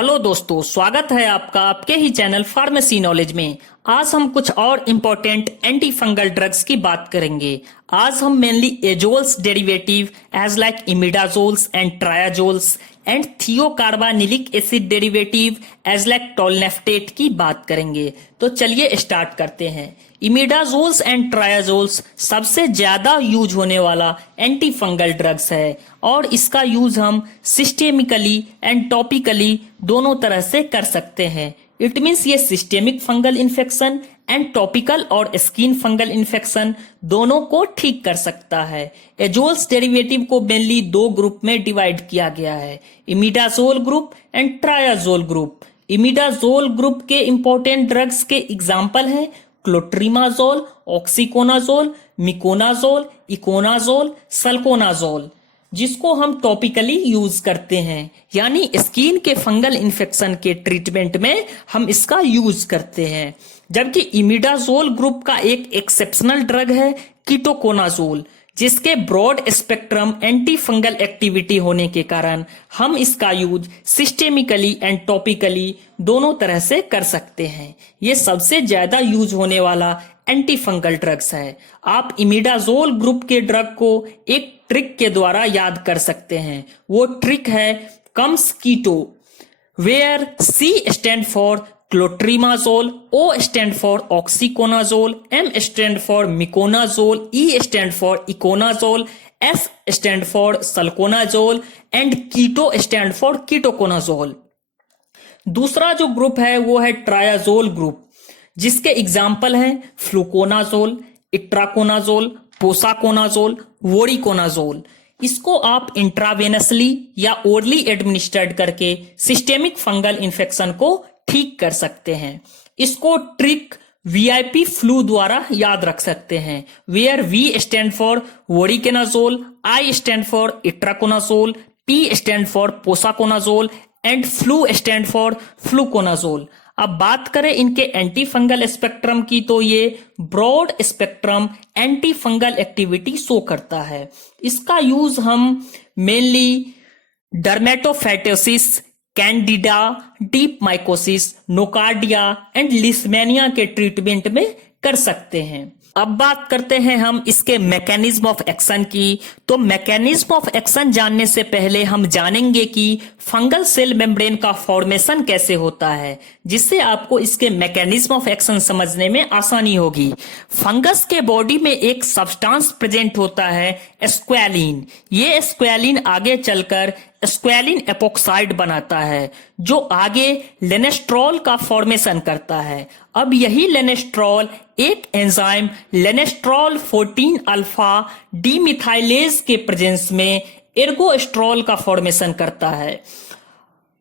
Hello दोस्तों, स्वागत है आपका आपके ही चैनल फार्मेसी नॉलेज में। आज हम कुछ और इम्पोर्टेंट एंटी फंगल ड्रग्स की बात करेंगे। आज हम mainly azoles derivative as like imidazoles and triazoles and thiocarbanilic acid derivative as like tolnaftate की बात करेंगे। तो चलिए स्टार्ट करते हैं। इमिडाजोल्स एंड ट्रायाजोल्स सबसे ज्यादा यूज होने वाला एंटी फंगल ड्रग्स है और इसका यूज हम सिस्टेमिकली एंड टॉपिकली दोनों तरह से कर सकते हैं। इट मीन्स ये systemic fungal infection and topical और स्किन फंगल इन्फेक्शन दोनों को ठीक कर सकता है। एजोल्स डेरिवेटिव को मेनली दो ग्रुप में डिवाइड किया गया है, imidazole group and ट्रायाजोल group. Imidazole group के इंपॉर्टेंट ड्रग्स के एग्जाम्पल हैं क्लोट्रीमाजोल, ऑक्सीकोनाजोल, मिकोनाजोल, इकोनाजोल, सल्कोनाजोल, जिसको हम टॉपिकली यूज करते हैं, यानी स्किन के फंगल इन्फेक्शन के ट्रीटमेंट में हम इसका यूज करते हैं। जबकि इमिडाजोल ग्रुप का एक एक्सेप्शनल ड्रग है कीटोकोनाजोल, जिसके broad spectrum anti fungal activity होने के कारण हम इसका यूज सिस्टेमिकली एंड टॉपिकली दोनों तरह से कर सकते हैं। ये सबसे ज्यादा यूज होने वाला एंटी फंगल ड्रग्स है। आप इमिडाजोल ग्रुप के ड्रग को एक ट्रिक के द्वारा याद कर सकते हैं। वो ट्रिक है comes keto, where C stand for clotrimazole, O stand for oxiconazole, M stand for miconazole, E stand for econazole, S stand for sulconazole and keto stand for ketoconazole. दूसरा जो ग्रुप है वो है ट्रायाजोल ग्रुप, जिसके example हैं fluconazole, itraconazole, posaconazole, voriconazole. इसको आप intravenously या ओरली एडमिनिस्ट्रेट करके सिस्टेमिक फंगल इन्फेक्शन को ठीक कर सकते हैं। इसको ट्रिक VIP फ्लू द्वारा याद रख सकते हैं, where V stand for voriconazole, I stand for itraconazole, P stand for posaconazole and flu stand for fluconazole. अब बात करें इनके एंटी फंगल स्पेक्ट्रम की, तो ये broad spectrum anti fungal activity show करता है। इसका यूज हम mainly dermatophytosis, candida, deep mycosis, nocardia and leishmania के ट्रीटमेंट में कर सकते हैं। अब बात करते हैं हम इसके मैकेनिज्म ऑफ एक्शन की। तो मैकेनिज्म ऑफ एक्शन जानने से पहले हम जानेंगे कि फंगल सेल मेम्ब्रेन का फॉर्मेशन कैसे होता है, जिससे आपको इसके मैकेनिज्म ऑफ एक्शन समझने में आसानी होगी। फंगस के बॉडी में एक सब्सटेंस प्रेजेंट होता है स्क्वैलिन। ये स्क्वैलिन आगे चलकर स्क्वैलिन एपोक्साइड बनाता है, जो आगे लेनेस्ट्रॉल का फॉर्मेशन करता है। अब यही लेनेस्ट्रॉल एक एंजाइम लेनेस्ट्रॉल 14 अल्फा डीमिथाइलेज के प्रेजेंस में एर्गोस्ट्रॉल का फॉर्मेशन करता है।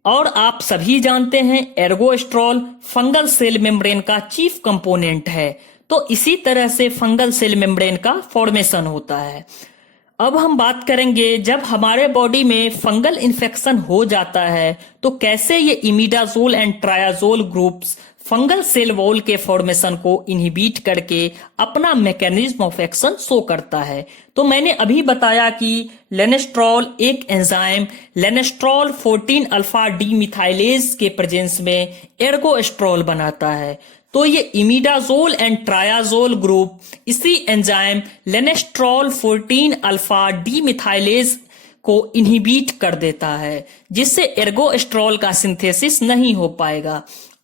और आप सभी जानते हैं एर्गोस्ट्रॉल फंगल सेल मेम्ब्रेन का चीफ कंपोनेंट है। तो इसी तरह से फंगल सेल मेम्ब्रेन का फॉर्मेशन होता है। अब हम बात करेंगे जब हमारे बॉडी में फंगल इन्फेक्शन हो जाता है तो कैसे ये imidazole and triazole groups fungal cell wall के फॉर्मेशन को इनहिबिट करके अपना मैकेनिज्म ऑफ एक्शन शो करता है। तो मैंने अभी बताया कि लेनेस्ट्रॉल एक एंजाइम लेनेस्ट्रॉल 14 अल्फा डीमिथाइलेज के प्रेजेंस में एर्गोस्ट्रॉल बनाता है। तो ये इमिडाजोल एंड ट्रायाजोल ग्रुप इसी एंजाइम लेनेस्ट्रॉल 14 अल्फा डीमिथाइलेज को इनहिबिट कर देता है, जिससे एर्गोस्ट्रॉल का सिंथेसिस नहीं हो पाएगा।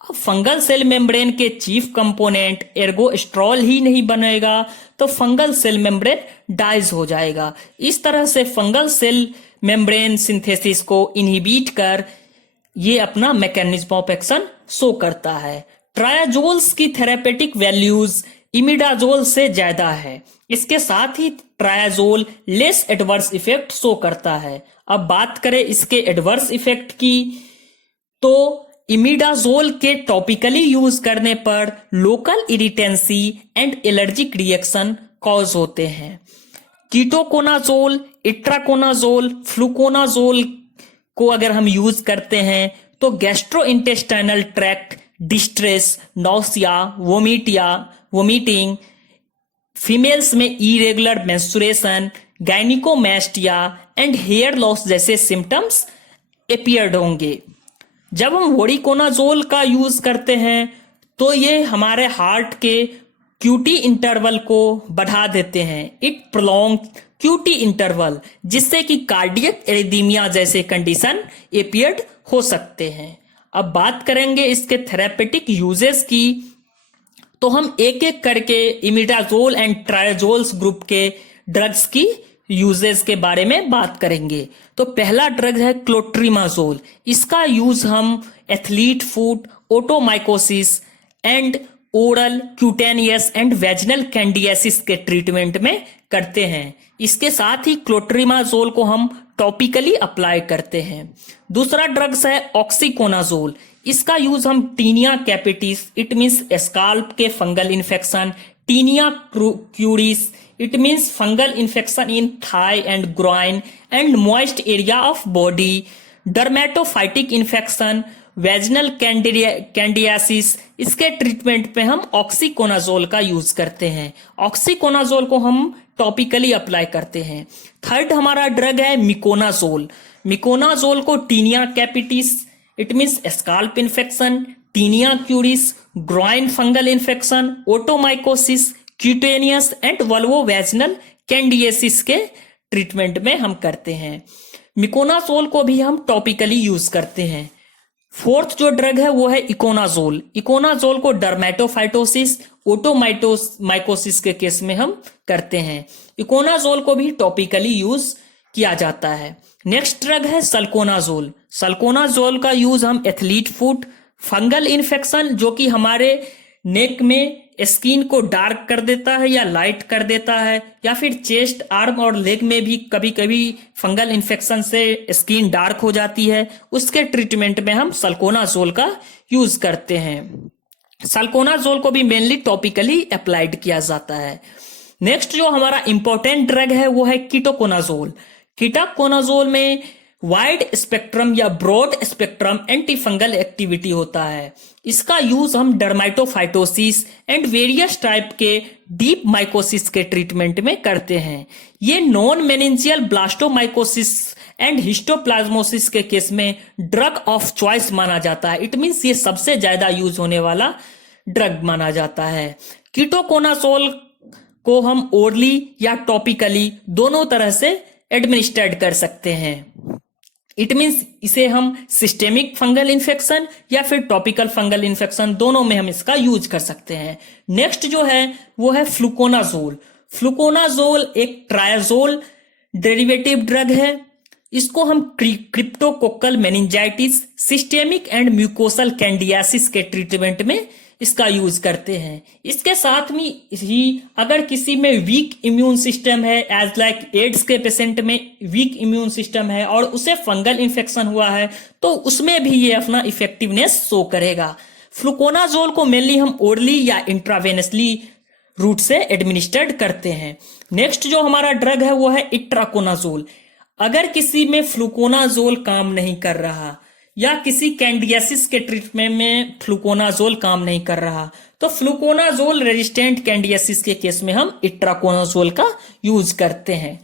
अब फंगल सेल मेम्ब्रेन के चीफ कंपोनेंट एर्गोस्ट्रॉल ही नहीं बनेगा तो फंगल सेल मेम्ब्रेन डाइज हो जाएगा। इस तरह से फंगल सेल मेम्ब्रेन सिंथेसिस को इनहिबिट कर ये अपना मैकेनिज्म ऑफ एक्शन शो करता है। ट्रायाजोल्स की थेरेपेटिक वैल्यूज इमिडाजोल से ज्यादा है। इसके साथ ही triazole less adverse effect show करता है। अब बात करें इसके एडवर्स इफेक्ट की, तो इमिडाजोल के टॉपिकली यूज करने पर local irritancy and allergic reaction cause होते हैं। कीटोकोनाजोल, इट्राकोनाजोल, फ्लूकोनाजोल को अगर हम यूज करते हैं तो gastrointestinal tract distress, nausea, vomiting, females में irregular menstruation, gynaecomastia and hair loss जैसे सिम्टम्स अपीयर्ड होंगे। जब हम वोरिकोनाजोल का यूज करते हैं तो ये हमारे हार्ट के क्यूटी इंटरवल को बढ़ा देते हैं। इट प्रोलॉन्ग क्यूटी इंटरवल, जिससे कि कार्डियक एरिदमिया जैसे कंडीशन एपियर्ड हो सकते हैं। अब बात करेंगे इसके थेरेपेटिक यूजेस की, तो हम एक एक करके इमिडाजोल एंड ट्रायोजोल्स ग्रुप के ड्रग्स की यूजेस के बारे में बात करेंगे। तो पहला ड्रग है क्लोट्रीमाजोल। इसका यूज हम athlete foot, otomycosis and oral cutaneous and vaginal candidiasis के ट्रीटमेंट में करते हैं। इसके साथ ही क्लोट्रीमाजोल को हम टॉपिकली अप्लाई करते हैं। दूसरा ड्रग्स है ऑक्सीकोनाजोल। इसका यूज हम tinea capitis, it means scalp के fungal infection, tinea cruris, it means fungal infection in thigh and groin and moist area of body, dermatophytic infection, vaginal candidiasis, इसके treatment पे हम ऑक्सीकोनाजोल का use करते हैं। Oxiconazole को हम टॉपिकली अप्लाई करते हैं। थर्ड हमारा ड्रग है मिकोनाजोल। मिकोनाजोल को tinea capitis, it means scalp infection, tinea cruris, groin fungal infection, otomycosis, cutaneous and vulvovaginal candidiasis के ट्रीटमेंट में हम करते हैं। मिकोनाजोल को भी हम टॉपिकली यूज करते हैं। फोर्थ जो ड्रग है वो है इकोनाजोल। इकोनाजोल को डर्मेटोफाइटोसिस, ओटोमाइकोसिस के केस में हम करते हैं। इकोनाजोल को भी टॉपिकली यूज किया जाता है। नेक्स्ट ड्रग है सल्कोनाजोल। सल्कोनाजोल का यूज हम एथलीट फुट, फंगल इन्फेक्शन जो कि हमारे नेक में स्किन को डार्क कर देता है या लाइट कर देता है, या फिर चेस्ट, आर्म और लेग में भी कभी कभी फंगल इन्फेक्शन से स्किन डार्क हो जाती है, उसके ट्रीटमेंट में हम सल्कोनाजोल का यूज करते हैं। सल्कोनाजोल को भी मेनली टॉपिकली अप्लाइड किया जाता है। नेक्स्ट जो हमारा इंपॉर्टेंट ड्रग है वो है कीटोकोनाजोल। कीटोकोनाजोल में वाइड स्पेक्ट्रम या broad spectrum anti fungal activity होता है। इसका यूज हम डर्मेटोफाइटोसिस एंड वेरियस टाइप के डीप माइकोसिस के ट्रीटमेंट में करते हैं। ये non meningeal blastomycosis and histoplasmosis के केस में ड्रग ऑफ चॉइस माना जाता है। इट मीन्स ये सबसे ज्यादा यूज होने वाला ड्रग माना जाता है। कीटोकोनाजोल को हम ओरली या टॉपिकली दोनों तरह से एडमिनिस्ट्रेट कर सकते हैं। इट मीन्स इसे हम सिस्टेमिक फंगल इन्फेक्शन या फिर टॉपिकल फंगल इन्फेक्शन दोनों में हम इसका यूज कर सकते हैं। नेक्स्ट जो है वो है फ्लूकोनाजोल। फ्लूकोनाजोल एक ट्रायोजोल डेरिवेटिव ड्रग है। इसको हम cryptococcal meningitis, systemic and mucosal candidiasis के ट्रीटमेंट में इसका यूज करते हैं। इसके साथ में ही अगर किसी में वीक इम्यून सिस्टम है, एज लाइक एड्स के पेशेंट में वीक इम्यून सिस्टम है और उसे फंगल इन्फेक्शन हुआ है, तो उसमें भी ये अपना इफेक्टिवनेस शो करेगा। फ्लूकोनाजोल को मेनली हम ओरली या इंट्रावेनसली रूट से एडमिनिस्टर्ड करते हैं। नेक्स्ट जो हमारा ड्रग है वो है इट्राकोनाजोल। अगर किसी में फ्लूकोनाजोल काम नहीं कर रहा या किसी कैंडियासिस के ट्रीटमेंट में फ्लूकोनाजोल काम नहीं कर रहा, तो फ्लूकोनाजोल रेजिस्टेंट कैंडियासिस के केस में हम इट्राकोनाजोल का यूज करते हैं।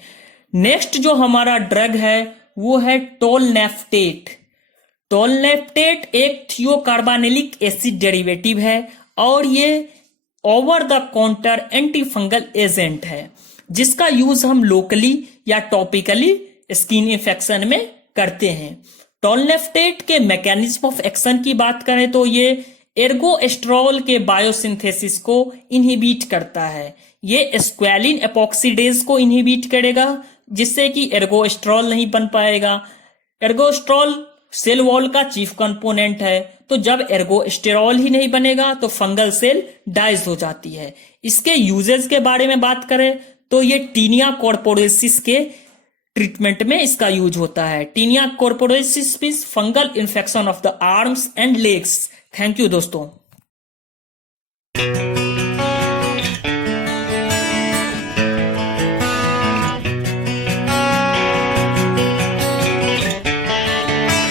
नेक्स्ट जो हमारा ड्रग है वो है टोलनेफ्टेट। टोलनेफ्टेट एक थियोकार्बानिलिक एसिड डेरिवेटिव है और ये over the counter anti fungal agent है, जिसका यूज हम लोकली या टॉपिकली स्किन इन्फेक्शन में करते हैं। टोलनेफ्टेट के मैकेनिज्म ऑफ एक्शन की बात करें तो ये एर्गोएस्ट्रॉल के बायोसिंथेसिस को इनहिबिट करता है। ये स्क्वेलिन एपॉक्सीडेज को इनहिबिट करेगा, जिससे कि एर्गोएस्ट्रॉल नहीं बन पाएगा। एर्गोएस्ट्रॉल सेल वॉल का चीफ कंपोनेंट है, तो जब एर्गोएस्टेरॉल ही नहीं बनेगा तो फंगल सेल डाइज हो जाती है। इसके यूजेस के बारे में बात करें तो ये टीनिया कॉर्पोरेसिस के ट्रीटमेंट में इसका यूज होता है। Tinea corporis means fungal infection of the arms and legs. Thank you दोस्तों।